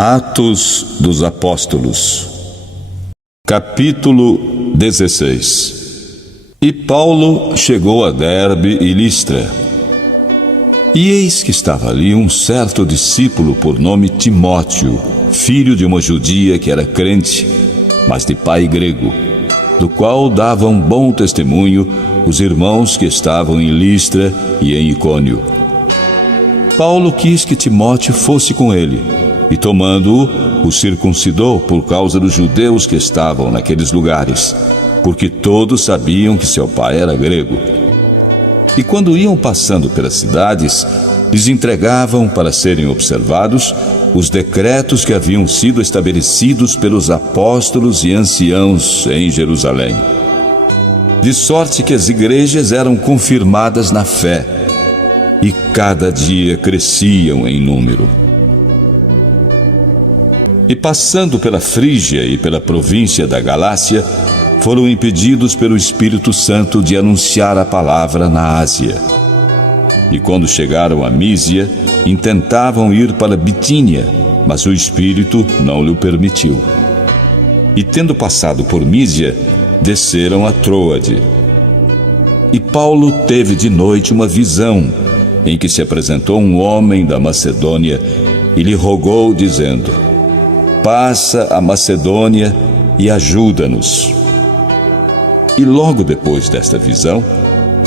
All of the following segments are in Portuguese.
Atos dos Apóstolos, capítulo 16. E Paulo chegou a Derbe e Listra. E eis que estava ali um certo discípulo por nome Timóteo, filho de uma judia que era crente, mas de pai grego, do qual davam bom testemunho os irmãos que estavam em Listra e em Icônio. Paulo quis que Timóteo fosse com ele, e tomando-o, o circuncidou por causa dos judeus que estavam naqueles lugares, porque todos sabiam que seu pai era grego. E quando iam passando pelas cidades, lhes entregavam para serem observados os decretos que haviam sido estabelecidos pelos apóstolos e anciãos em Jerusalém. De sorte que as igrejas eram confirmadas na fé, e cada dia cresciam em número. E passando pela Frígia e pela província da Galácia, foram impedidos pelo Espírito Santo de anunciar a palavra na Ásia. E quando chegaram a Mísia, intentavam ir para Bitínia, mas o Espírito não lhe permitiu. E tendo passado por Mísia, desceram a Troade. E Paulo teve de noite uma visão, em que se apresentou um homem da Macedônia e lhe rogou, dizendo: passa a Macedônia e ajuda-nos. E logo depois desta visão,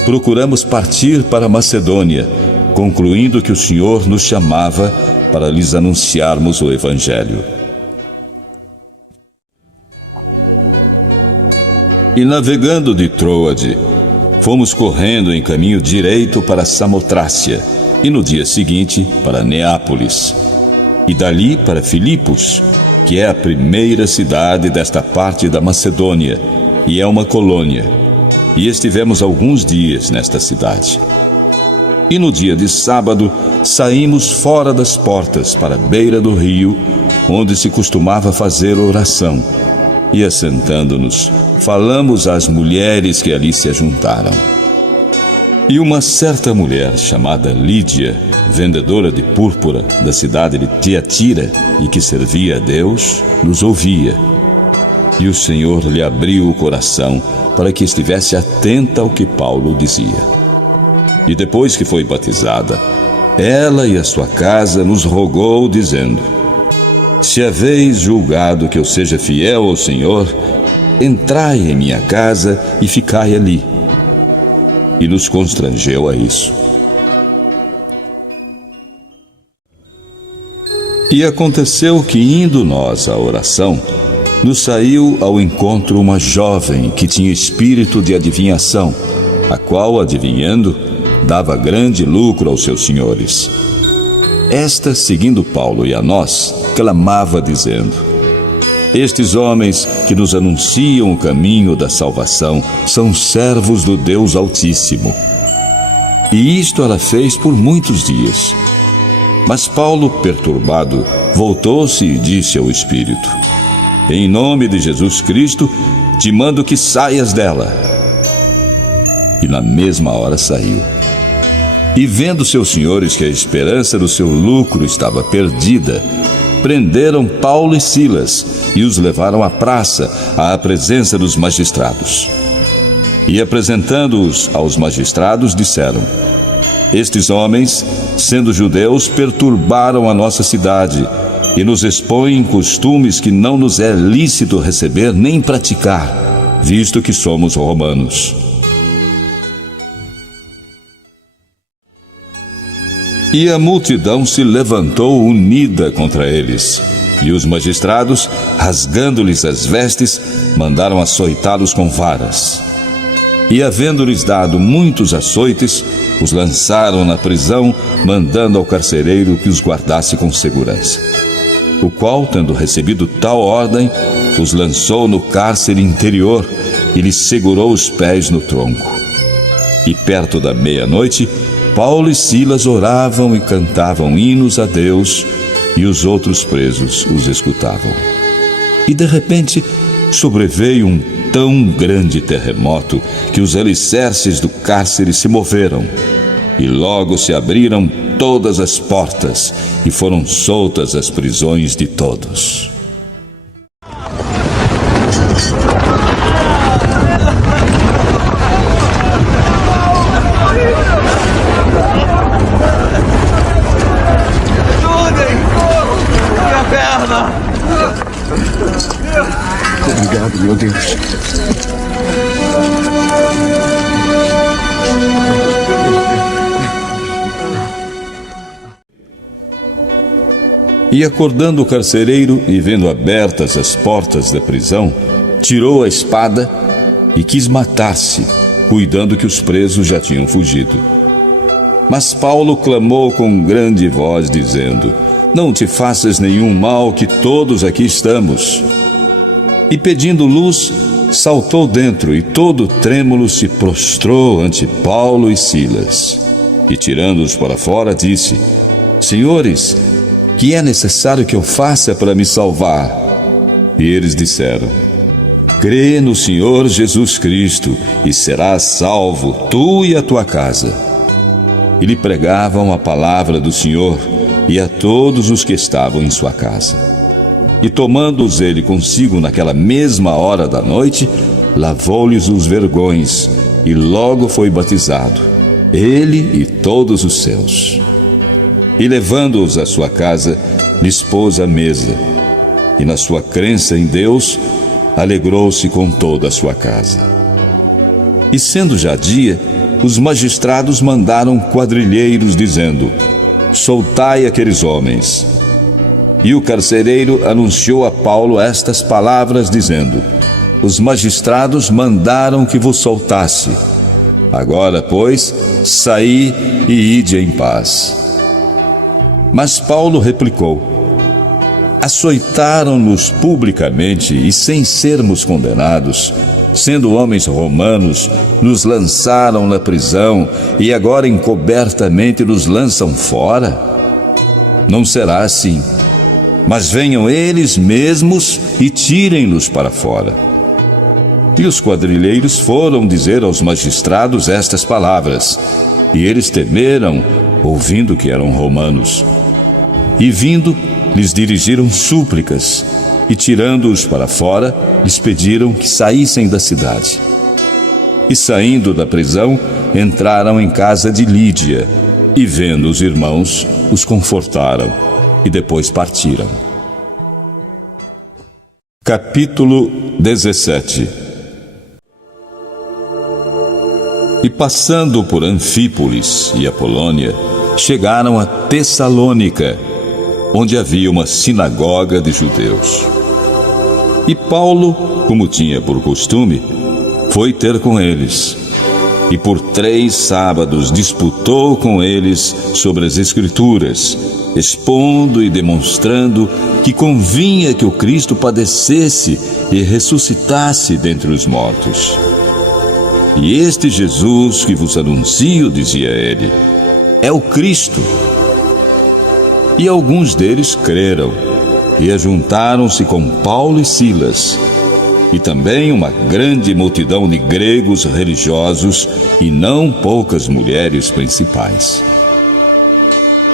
procuramos partir para a Macedônia, concluindo que o Senhor nos chamava para lhes anunciarmos o Evangelho. E navegando de Troade, fomos correndo em caminho direito para Samotrácia, e no dia seguinte para Neápolis, e dali para Filipos, que é a primeira cidade desta parte da Macedônia, e é uma colônia, e estivemos alguns dias nesta cidade. E no dia de sábado, saímos fora das portas para a beira do rio, onde se costumava fazer oração, e assentando-nos, falamos às mulheres que ali se ajuntaram. E uma certa mulher chamada Lídia, vendedora de púrpura da cidade de Tiatira e que servia a Deus, nos ouvia. E o Senhor lhe abriu o coração para que estivesse atenta ao que Paulo dizia. E depois que foi batizada, ela e a sua casa nos rogou, dizendo: se haveis julgado que eu seja fiel ao Senhor, entrai em minha casa e ficai ali. E nos constrangeu a isso. E aconteceu que, indo nós à oração, nos saiu ao encontro uma jovem que tinha espírito de adivinhação, a qual, adivinhando, dava grande lucro aos seus senhores. Esta, seguindo Paulo e a nós, clamava dizendo: estes homens que nos anunciam o caminho da salvação são servos do Deus Altíssimo. E isto ela fez por muitos dias. Mas Paulo, perturbado, voltou-se e disse ao Espírito: em nome de Jesus Cristo, te mando que saias dela. E na mesma hora saiu. E vendo seus senhores que a esperança do seu lucro estava perdida, prenderam Paulo e Silas e os levaram à praça, à presença dos magistrados. E apresentando-os aos magistrados, disseram: estes homens, sendo judeus, perturbaram a nossa cidade e nos expõem costumes que não nos é lícito receber nem praticar, visto que somos romanos. E a multidão se levantou unida contra eles, e os magistrados, rasgando-lhes as vestes, mandaram açoitá-los com varas. E havendo-lhes dado muitos açoites, os lançaram na prisão, mandando ao carcereiro que os guardasse com segurança. O qual, tendo recebido tal ordem, os lançou no cárcere interior e lhes segurou os pés no tronco. E perto da meia-noite, Paulo e Silas oravam e cantavam hinos a Deus, e os outros presos os escutavam. E de repente sobreveio um tão grande terremoto que os alicerces do cárcere se moveram, e logo se abriram todas as portas e foram soltas as prisões de todos. Obrigado, meu Deus. E acordando o carcereiro e vendo abertas as portas da prisão, tirou a espada e quis matar-se, cuidando que os presos já tinham fugido. Mas Paulo clamou com grande voz, dizendo: Não te faças nenhum mal, que todos aqui estamos. E pedindo luz, saltou dentro e todo trêmulo se prostrou ante Paulo e Silas. E tirando-os para fora, disse: Senhores, que é necessário que eu faça para me salvar? E eles disseram: Crê no Senhor Jesus Cristo e serás salvo, tu e a tua casa. E lhe pregavam a palavra do Senhor e a todos os que estavam em sua casa. E tomando-os ele consigo naquela mesma hora da noite, lavou-lhes os vergões e logo foi batizado, ele e todos os seus. E levando-os à sua casa, lhes pôs a mesa, e na sua crença em Deus, alegrou-se com toda a sua casa. E sendo já dia, os magistrados mandaram quadrilheiros, dizendo: Soltai aqueles homens. E o carcereiro anunciou a Paulo estas palavras, dizendo: Os magistrados mandaram que vos soltasse. Agora, pois, saí e ide em paz. Mas Paulo replicou: Açoitaram-nos publicamente e sem sermos condenados, sendo homens romanos, nos lançaram na prisão e agora encobertamente nos lançam fora? Não será assim, mas venham eles mesmos e tirem-nos para fora. E os quadrilheiros foram dizer aos magistrados estas palavras, e eles temeram, ouvindo que eram romanos. E vindo, lhes dirigiram súplicas, e tirando-os para fora, lhes pediram que saíssem da cidade. E saindo da prisão, entraram em casa de Lídia, e vendo os irmãos, os confortaram, e depois partiram. Capítulo 17. E passando por Anfípolis e Apolônia, chegaram a Tessalônica, onde havia uma sinagoga de judeus. E Paulo, como tinha por costume, foi ter com eles, e por 3 sábados disputou com eles sobre as Escrituras, expondo e demonstrando que convinha que o Cristo padecesse e ressuscitasse dentre os mortos. E este Jesus que vos anuncio, dizia ele, é o Cristo. E alguns deles creram, e ajuntaram-se com Paulo e Silas, e também uma grande multidão de gregos religiosos e não poucas mulheres principais.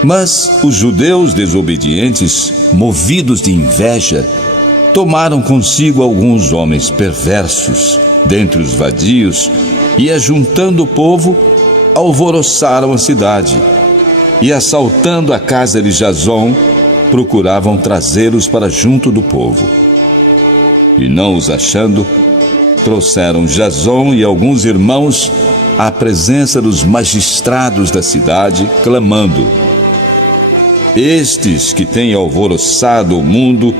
Mas os judeus desobedientes, movidos de inveja, tomaram consigo alguns homens perversos dentre os vadios e, ajuntando o povo, alvoroçaram a cidade e, assaltando a casa de Jasão, procuravam trazê-los para junto do povo. E não os achando, trouxeram Jasão e alguns irmãos à presença dos magistrados da cidade, clamando: Estes que têm alvoroçado o mundo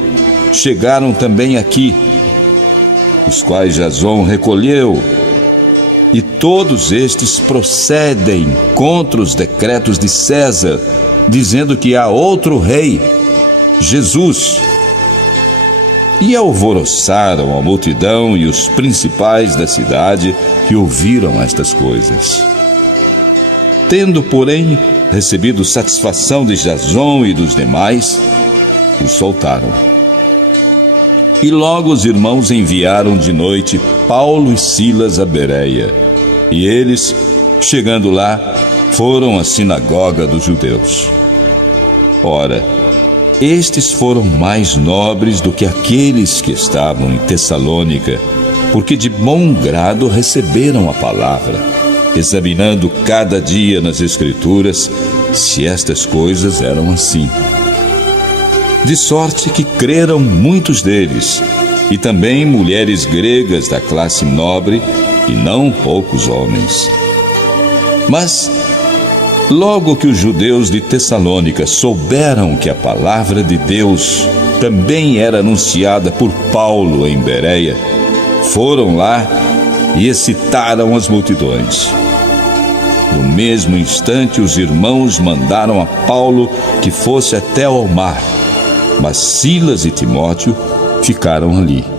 chegaram também aqui, os quais Jasão recolheu, e todos estes procedem contra os decretos de César, dizendo que há outro rei, Jesus. E alvoroçaram a multidão e os principais da cidade que ouviram estas coisas. Tendo, porém, recebido satisfação de Jasão e dos demais, os soltaram. E logo os irmãos enviaram de noite Paulo e Silas a Bereia. E eles, chegando lá, foram à sinagoga dos judeus. Ora, estes foram mais nobres do que aqueles que estavam em Tessalônica, porque de bom grado receberam a palavra, examinando cada dia nas Escrituras se estas coisas eram assim. De sorte que creram muitos deles, e também mulheres gregas da classe nobre, e não poucos homens. Mas, logo que os judeus de Tessalônica souberam que a palavra de Deus também era anunciada por Paulo em Bereia, foram lá e excitaram as multidões. No mesmo instante, os irmãos mandaram a Paulo que fosse até ao mar, mas Silas e Timóteo ficaram ali.